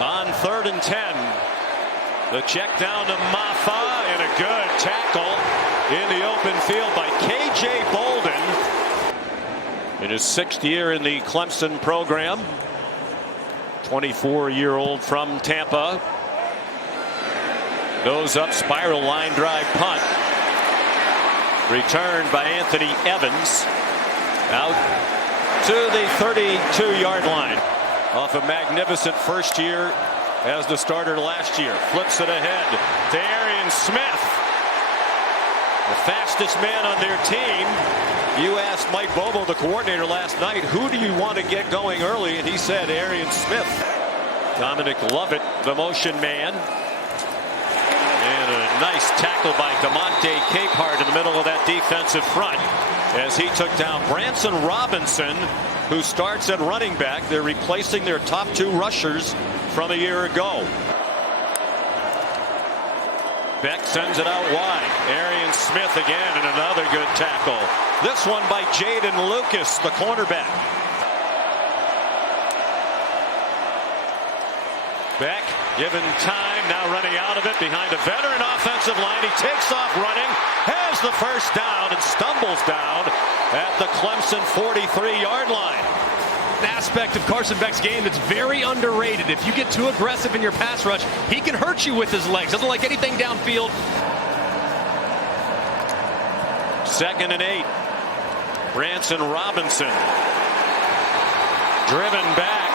On 3rd and 10. The check down to Maffa and a good tackle in the open field by K.J. Bolden. In his 6th year in the Clemson program. 24-year-old from Tampa. Goes up, spiral line drive punt. Returned by Anthony Evans. Out to the 32-yard line. Off a magnificent first year as the starter last year. Flips it ahead to Arian Smith. The fastest man on their team. You asked Mike Bobo, the coordinator, last night, who do you want to get going early? And he said Arian Smith. Dominic Lovett, the motion man. And a nice tackle by DeMonte Capehart in the middle of that defensive front as he took down Branson Robinson, who starts at running back. They're replacing their top 2 rushers from a year ago. Beck sends it out wide. Arian Smith again, and another good tackle. This one by Jaden Lucas, the cornerback. Beck given time, now running out of it behind a veteran offensive line. He takes off running, has the first down, and stumbles down at the Clemson 43-yard line. An aspect of Carson Beck's game that's very underrated. If you get too aggressive in your pass rush, he can hurt you with his legs. Doesn't like anything downfield. 2nd and 8. Branson Robinson driven back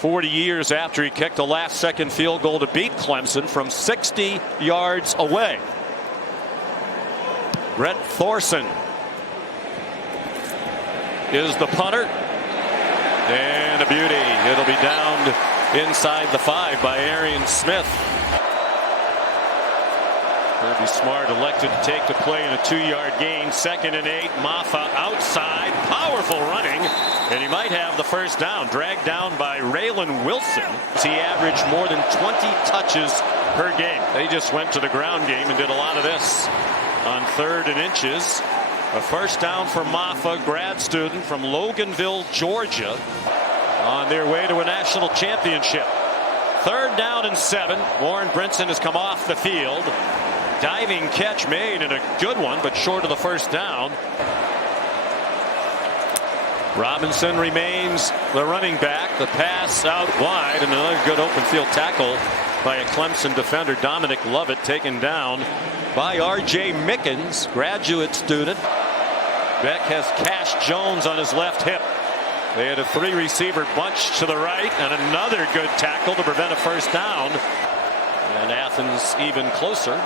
40 years after he kicked the last-second field goal to beat Clemson from 60 yards away. Brett Thorson is the punter, and a beauty. It'll be downed inside the 5 by Arian Smith. Kirby Smart elected to take the play in a 2-yard gain. 2nd and 8. Maffa outside, powerful running, and he might have the first down. Dragged down by Raylan Wilson. He averaged more than 20 touches per game. They just went to the ground game and did a lot of this on 3rd and inches. A first down for Maffa, grad student from Loganville, Georgia, on their way to a national championship. 3rd down and 7. Warren Brinson has come off the field. Diving catch made, and a good one, but short of the first down. Robinson remains the running back. The pass out wide, and another good open field tackle by a Clemson defender. Dominic Lovett taken down by R.J. Mickens, graduate student. Beck has Cash Jones on his left hip. They had a 3-receiver bunch to the right, and another good tackle to prevent a first down. And Athens even closer.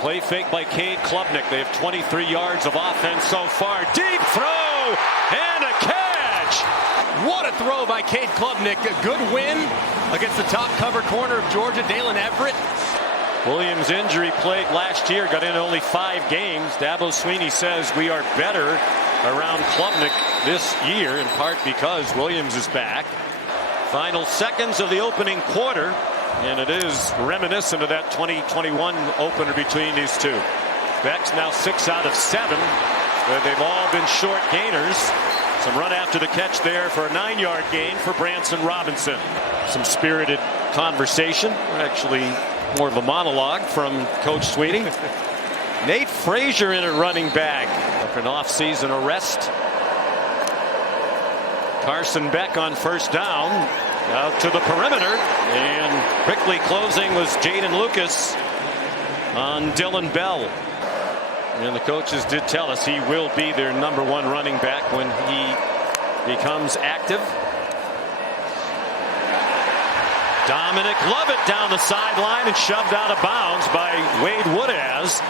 Play fake by Cade Klubnik. They have 23 yards of offense so far. Deep throw and a catch. What a throw by Cade Klubnik. A good win against the top cover corner of Georgia, Dalen Everett. Williams' injury plague last year, got in only 5 games. Dabo Swinney says we are better around Klubnik this year, in part because Williams is back. Final seconds of the opening quarter, and it is reminiscent of that 2021 opener between these two. Beck's now 6 out of 7. They've all been short gainers. Some run after the catch there for a 9-yard gain for Branson Robinson. Some spirited conversation, actually more of a monologue from Coach Swinney. Nate Frazier in at running back after an off-season arrest. Carson Beck on first down, out to the perimeter, and quickly closing was Jaden Lucas on Dylan Bell. And the coaches did tell us he will be their #1 running back when he becomes active. Dominic Lovett down the sideline and shoved out of bounds by Wade Woodaz.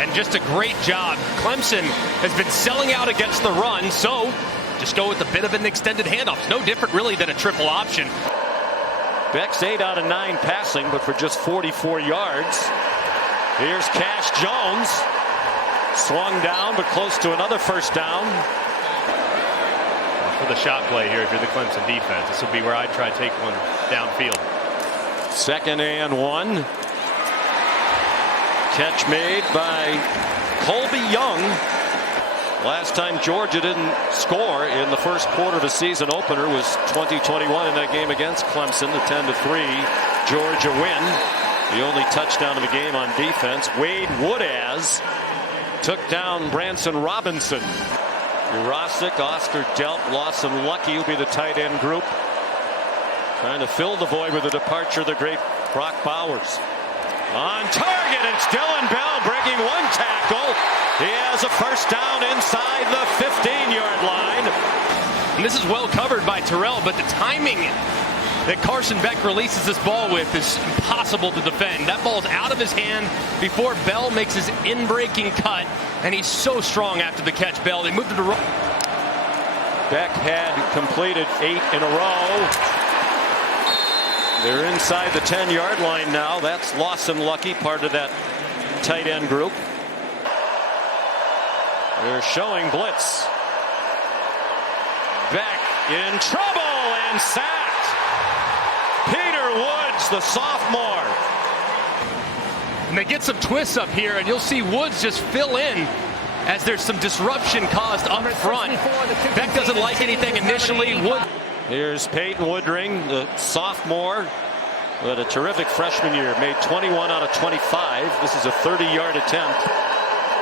And just a great job. Clemson has been selling out against the run, so just go with a bit of an extended handoff. It's no different really than a triple option. Beck's 8 out of 9 passing, but for just 44 yards. Here's Cash Jones. Swung down, but close to another first down. For the shot play here, if you're the Clemson defense, this will be where I'd try to take one downfield. 2nd and 1. Catch made by Colby Young Last time Georgia didn't score in the first quarter of the season opener was 2021 in that game against Clemson, the 10-3 Georgia win. The only touchdown of the game on defense. Wade Woodaz took down Branson Robinson. Jurasic, Oscar Delp, Lawson Lucky will be the tight end group. Trying to fill the void with the departure of the great Brock Bowers. On target, it's Dylan Bell breaking one tackle. He has a first down inside the 15-yard line. And this is well covered by Terrell, but the timing that Carson Beck releases this ball with is impossible to defend. That ball's out of his hand before Bell makes his in-breaking cut, and he's so strong after the catch. Bell, they moved it to Beck had completed 8 in a row. They're inside the 10-yard line now. That's Lawson Lucky, part of that tight end group. They're showing blitz. Beck in trouble and sacked. Peter Woods, the sophomore. And they get some twists up here, and you'll see Woods just fill in as there's some disruption caused up front. Beck doesn't like anything initially. Here's Peyton Woodring, the sophomore, who had a terrific freshman year, made 21 out of 25. This is a 30-yard attempt.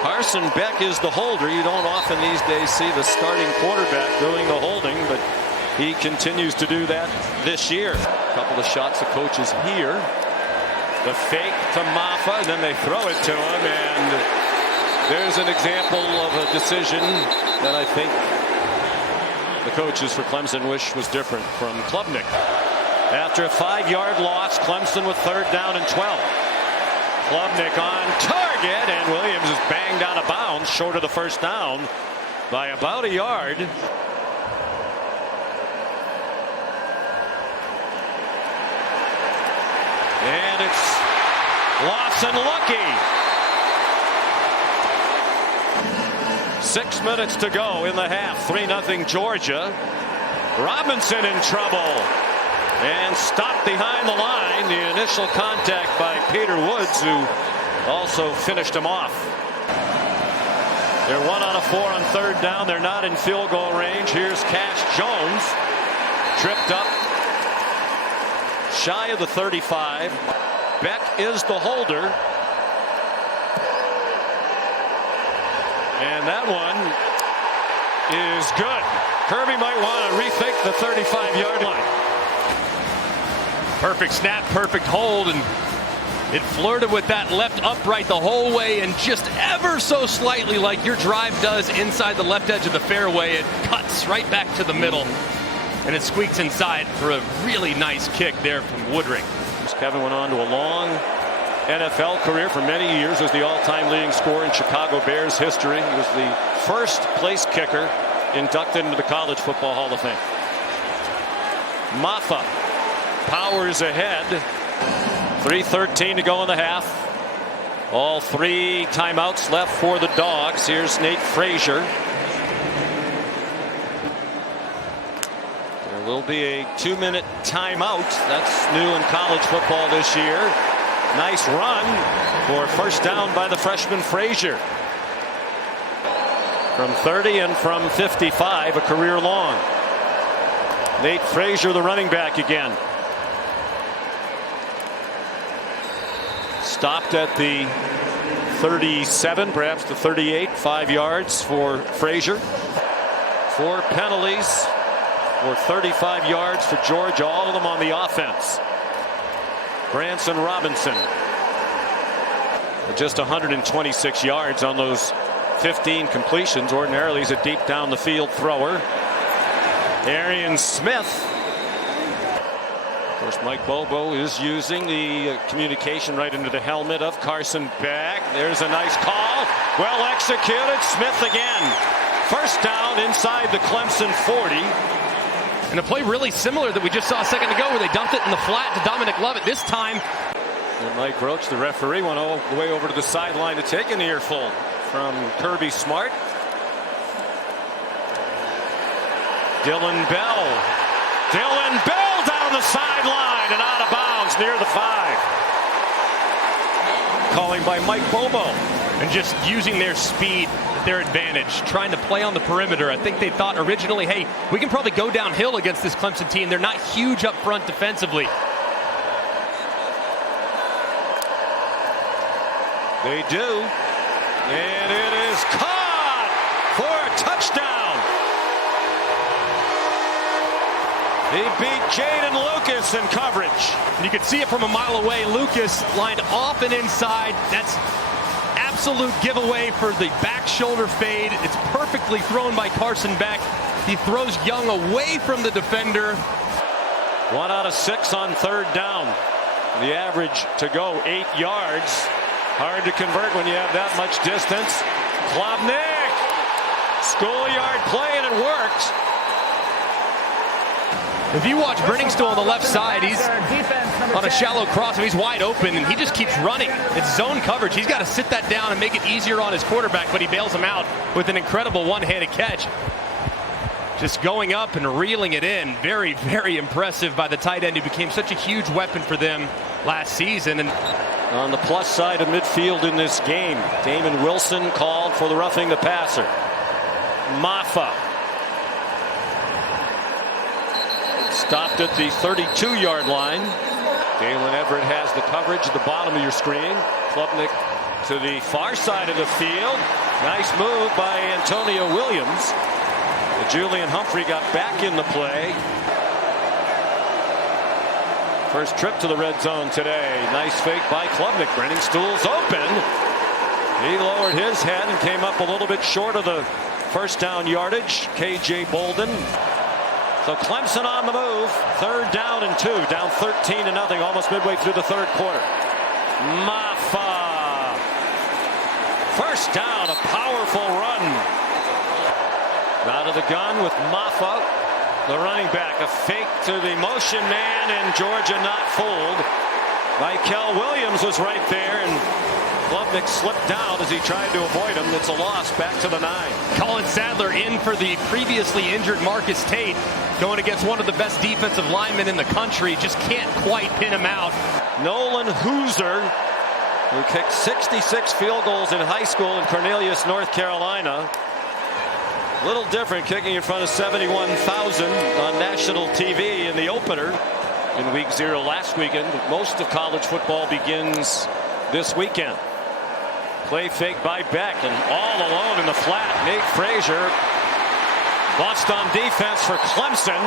Carson Beck is the holder. You don't often these days see the starting quarterback doing the holding, but he continues to do that this year. A couple of shots of coaches here. The fake to Maffa, and then they throw it to him, and there's an example of a decision that I think the coaches for Clemson wish was different from Klubnik. After a 5-yard loss, Clemson with 3rd down and 12. Klubnik on target, and Williams is banged out of bounds short of the first down by about a yard. And it's Lawson Lucky. 6 minutes to go in the half. 3-0 Georgia. Robinson in trouble and stopped behind the line. The initial contact by Peter Woods, who also finished him off. They're 1 out of 4 on 3rd down. They're not in field goal range. Here's Cash Jones, tripped up shy of the 35. Beck is the holder. And that one is good. Kirby might want to rethink the 35-yard line. Perfect snap, perfect hold, and it flirted with that left upright the whole way, and just ever so slightly, like your drive does inside the left edge of the fairway, it cuts right back to the middle, and it squeaks inside for a really nice kick there from Woodring. Kevin went on to a long NFL career. For many years was the all-time leading scorer in Chicago Bears history. He was the first place kicker inducted into the College Football Hall of Fame. Maffa powers ahead. 3:13 to go in the half. All 3 timeouts left for the Dogs. Here's Nate Frazier. There will be a 2-minute timeout. That's new in college football this year. Nice run for first down by the freshman Frazier. From 30 and from 55, a career long. Nate Frazier, the running back again. Stopped at the 37, perhaps the 38, 5 yards for Frazier. 4 penalties for 35 yards for Georgia, all of them on the offense. Branson Robinson, just 126 yards on those 15 completions. Ordinarily, he's a deep down the field thrower. Arian Smith. Of course, Mike Bobo is using the communication right into the helmet of Carson Beck. There's a nice call. Well executed. Smith again. First down inside the Clemson 40. And a play really similar that we just saw a second ago where they dumped it in the flat to Dominic Lovett. This time, and Mike Roach, the referee, went all the way over to the sideline to take an earful from Kirby Smart. Dylan Bell down the sideline and out of bounds near the 5. Calling by Mike Bobo. and just using their speed at their advantage, trying to play on the perimeter. I think they thought originally, hey, we can probably go downhill against this Clemson team. They're not huge up front defensively. They do, and it is caught for a touchdown. He beat Jaden Lucas in coverage. And you can see it from a mile away. Lucas lined off and inside. That's absolute giveaway for the back shoulder fade. It's perfectly thrown by Carson Beck. He throws Young away from the defender. 1 out of 6 on 3rd down. The average to go 8 yards. Hard to convert when you have that much distance. Klubnik, schoolyard play, and it worked. If you watch Brenningstool on the left side, he's on a shallow cross, and he's wide open, and he just keeps running. It's zone coverage. He's got to sit that down and make it easier on his quarterback, but he bails him out with an incredible one-handed catch. Just going up and reeling it in. Very, very impressive by the tight end who became such a huge weapon for them last season. And on the plus side of midfield in this game, Damon Wilson called for the roughing the passer. Maffa stopped at the 32-yard line. Dalen Everett has the coverage at the bottom of your screen. Klubnik to the far side of the field. Nice move by Antonio Williams. Julian Humphrey got back in the play. First trip to the red zone today. Nice fake by Klubnik. Brenningstool's open. He lowered his head and came up a little bit short of the first down yardage. KJ Bolden. So Clemson on the move. 3rd down and 2. Down 13-0, almost midway through the 3rd quarter. Maffa. First down, a powerful run. Out of the gun with Maffa, the running back. A fake to the motion man, and Georgia not fooled. Michael Williams was right there, and Klubnik slipped down as he tried to avoid him. It's a loss back to the 9. Colin Sadler in for the previously injured Marcus Tate, going against one of the best defensive linemen in the country. Just can't quite pin him out. Nolan Hooser, who kicked 66 field goals in high school in Cornelius, North Carolina. A little different, kicking in front of 71,000 on national TV in the opener in week 0 last weekend. Most of college football begins this weekend. Play fake by Beck, and all alone in the flat. Nate Frazier bust on defense for Clemson,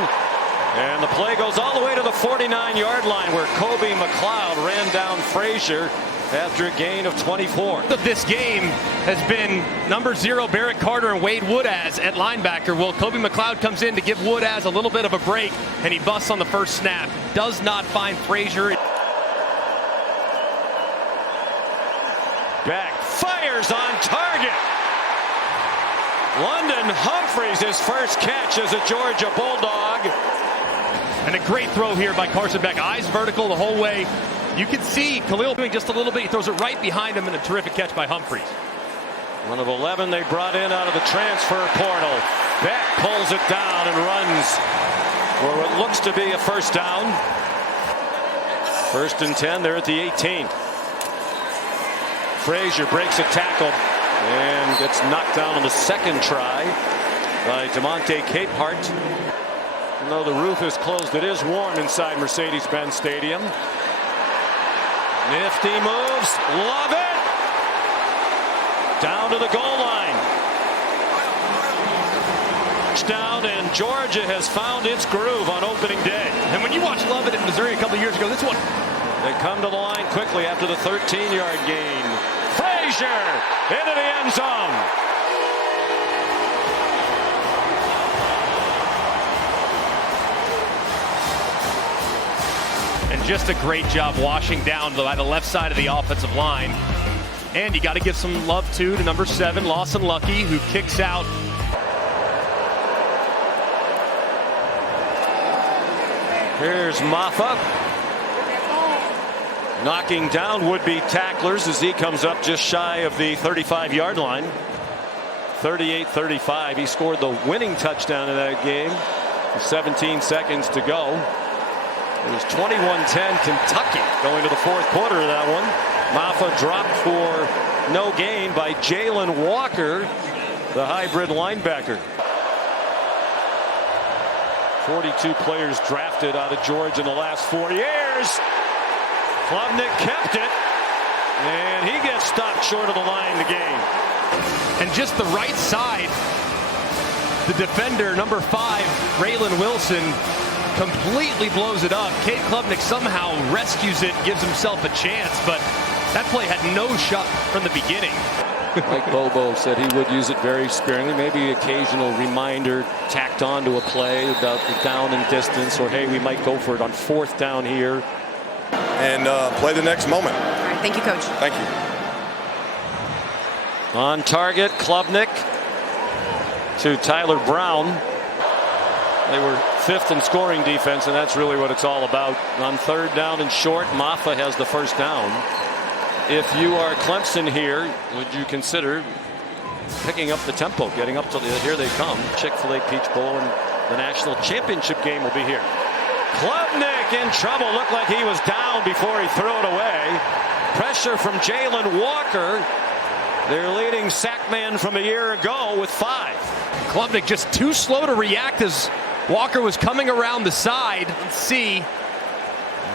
and the play goes all the way to the 49-yard line, where Kobe McLeod ran down Frazier after a gain of 24. This game has been number 0 Barrett Carter and Wade Woodaz at linebacker. Well, Kobe McLeod comes in to give Woodaz a little bit of a break, and he busts on the first snap. Does not find Frazier. Beck fires on target. London Humphreys, his first catch as a Georgia Bulldog. And a great throw here by Carson Beck. Eyes vertical the whole way. You can see Khalil doing just a little bit. He throws it right behind him, and a terrific catch by Humphreys. One of 11 they brought in out of the transfer portal. Beck pulls it down and runs for what looks to be a first down. 1st and 10. They're at the 18. Frazier breaks a tackle and gets knocked down on the 2nd try by DeMonte Capehart. Even though the roof is closed, it is warm inside Mercedes-Benz Stadium. Nifty moves. Love it. Down to the goal line. Touchdown, and Georgia has found its groove on opening day. And when you watch Lovett at Missouri a couple years ago, this one. They come to the line quickly after the 13-yard gain. Frazier into the end zone. And just a great job washing down by the left side of the offensive line. And you got to give some love to number 7, Lawson Lucky, who kicks out. Here's Maffa knocking down would-be tacklers as he comes up just shy of the 35-yard line. 38-35. He scored the winning touchdown in that game with 17 seconds to go. It was 21-10 Kentucky going to the 4th quarter of that one. Maffa dropped for no gain by Jalen Walker, the hybrid linebacker. 42 players drafted out of Georgia in the last 4 years. Klubnik kept it, and he gets stopped short of the line to gain. And just the right side, the defender, number 5, Raylan Wilson, completely blows it up. Cade Klubnik somehow rescues it, gives himself a chance, but that play had no shot from the beginning. Like Bobo said, he would use it very sparingly. Maybe occasional reminder tacked on to a play about the down and distance, or hey, we might go for it on 4th down here. And play the next moment. All right, thank you, Coach. Thank you. On target, Klubnik to Tyler Brown. They were 5th in scoring defense, and that's really what it's all about. On 3rd down and short, Maffa has the 1st down. If you are Clemson here, would you consider picking up the tempo, getting up to here they come. Chick-fil-A Peach Bowl and the national championship game will be here. Klubnik in trouble. Looked like he was down before he threw it away. Pressure from Jalen Walker, their leading sack man from a year ago, with 5. Klubnik just too slow to react as Walker was coming around the side. Let's see.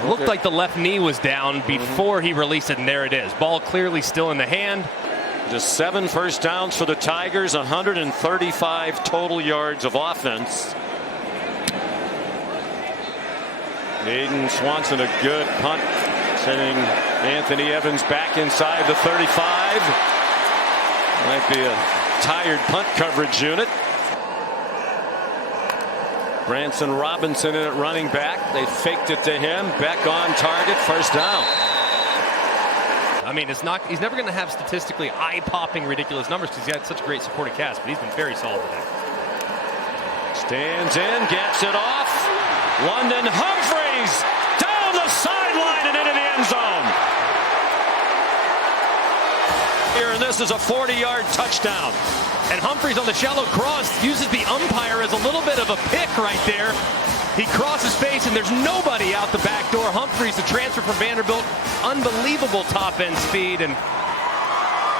Looked like the left knee was down before he released it, and there it is. Ball clearly still in the hand. Just 7 first downs for the Tigers, 135 total yards of offense. Aiden Swanson, a good punt, sending Anthony Evans back inside the 35. Might be a tired punt coverage unit. Branson Robinson in at running back. They faked it to him. Beck on target. 1st down. I mean, he's never going to have statistically eye-popping, ridiculous numbers because he had such a great supporting cast, but he's been very solid today. Stands in, gets it off. London Humphreys down the sideline and into the end zone. Here, and this is a 40-yard touchdown. And Humphreys on the shallow cross uses the umpire as a little bit of a pick right there. He crosses space, and there's nobody out the back door. Humphreys, the transfer from Vanderbilt, unbelievable top-end speed. And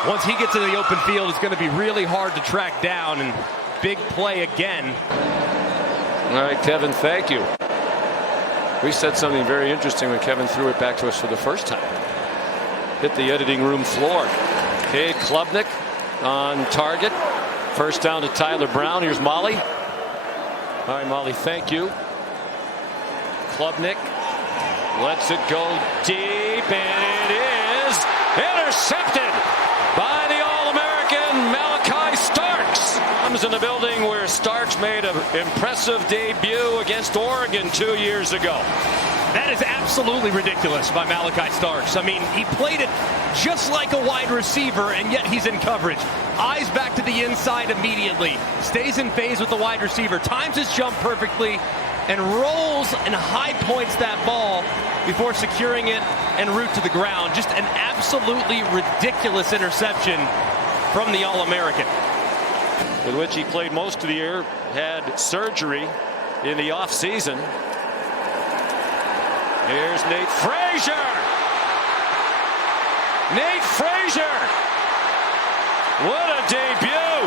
once he gets to the open field, it's going to be really hard to track down. And big play again. All right, Kevin, thank you. We said something very interesting when Kevin threw it back to us for the first time. Hit the editing room floor. Cade Klubnik on target. 1st down to Tyler Brown. Here's Molly. All right, Molly, thank you. Klubnik lets it go deep, and it is intercepted by the All-American Malachi Starks. Comes in the building where Starks made an impressive debut against Oregon 2 years ago. That is absolutely ridiculous by Malachi Starks. I mean, he played it just like a wide receiver, and yet he's in coverage. Eyes back to the inside immediately. Stays in phase with the wide receiver. Times his jump perfectly and rolls and high points that ball before securing it en route to the ground. Just an absolutely ridiculous interception from the All-American. With which he played most of the year, had surgery in the offseason. Here's Nate Frazier. Nate Frazier. What a debut.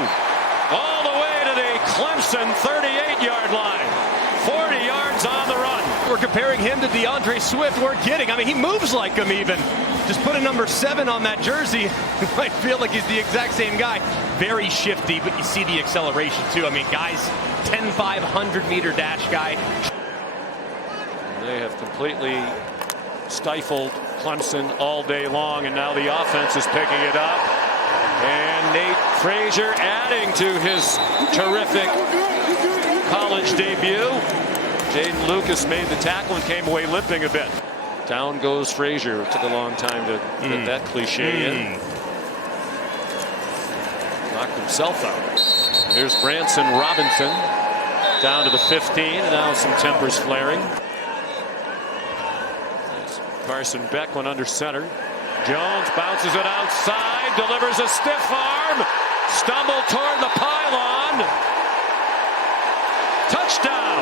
All the way to the Clemson 38-yard line. 40 yards on the run. We're comparing him to DeAndre Swift. We're kidding. I mean, he moves like him even. Just put a number 7 on that jersey. You might feel like he's the exact same guy. Very shifty, but you see the acceleration too. I mean, guys, 10-5 100-meter dash guy. They have completely stifled Clemson all day long, and now the offense is picking it up. And Nate Frazier adding to his terrific college debut. Jaden Lucas made the tackle and came away limping a bit. Down goes Frazier. It took a long time to get that cliche in. Knocked himself out. Here's Branson Robinson down to the 15, and now some tempers flaring. Carson Beck went under center. Jones bounces it outside, delivers a stiff arm, stumble toward the pylon. Touchdown.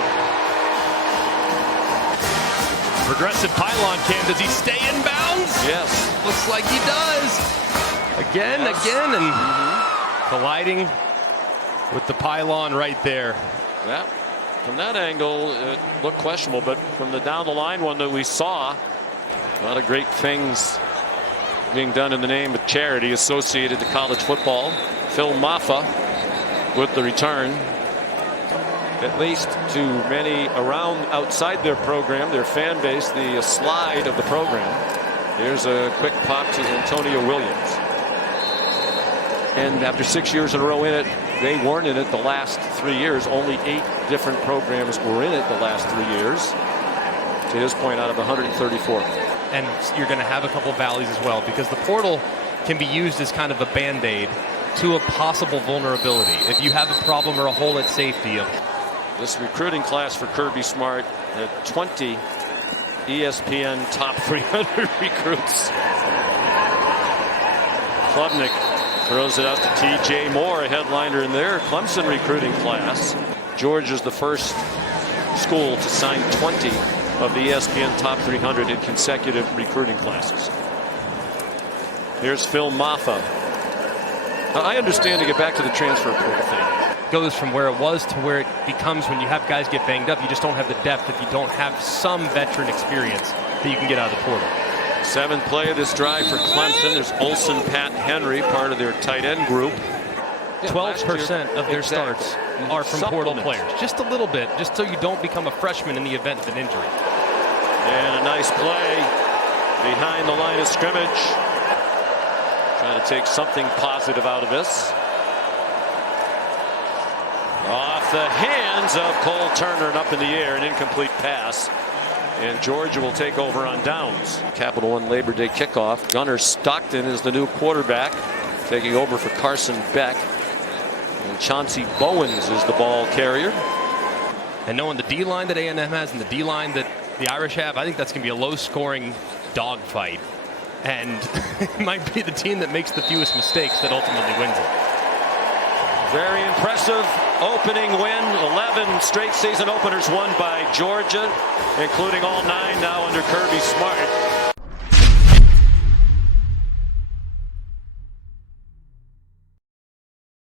Progressive pylon cam. Does he stay in bounds? Yes. Looks like he does. Again, and colliding with the pylon right there. Yeah, from that angle, it looked questionable, but from the down the line one that we saw, a lot of great things being done in the name of charity associated to college football. Phil Maffa with the return. At least to many around outside their program, their fan base, the slide of the program. Here's a quick pop to Antonio Williams. And after 6 years in a row in it, they weren't in it the last 3 years. Only 8 different programs were in it the last 3 years. To his point, out of 134. And you're going to have a couple valleys as well, because the portal can be used as kind of a band-aid to a possible vulnerability. If you have a problem or a hole at safety. This recruiting class for Kirby Smart had 20 ESPN top 300 recruits. Klubnik throws it out to T.J. Moore, a headliner in their Clemson recruiting class. Georgia's the first school to sign 20 of the ESPN top 300 in consecutive recruiting classes. Here's Phil Maffa. I understand to get back to the transfer portal thing. Goes from where it was to where it becomes when you have guys get banged up. You just don't have the depth if you don't have some veteran experience that you can get out of the portal. 7th play of this drive for Clemson. There's Olsen, Pat, Henry, part of their tight end group. 12% of their starts are from portal players. Just a little bit, just so you don't become a freshman in the event of an injury. And a nice play behind the line of scrimmage. Trying to take something positive out of this. Off the hands of Cole Turner and up in the air, an incomplete pass. And Georgia will take over on downs. Capital One Labor Day kickoff. Gunnar Stockton is the new quarterback, taking over for Carson Beck. And Chauncey Bowens is the ball carrier. And knowing the D-line that A&M has and the D-line that the Irish have, I think that's going to be a low-scoring dogfight. And it might be the team that makes the fewest mistakes that ultimately wins it. Very impressive opening win. 11 straight season openers won by Georgia, including all 9 now under Kirby Smart.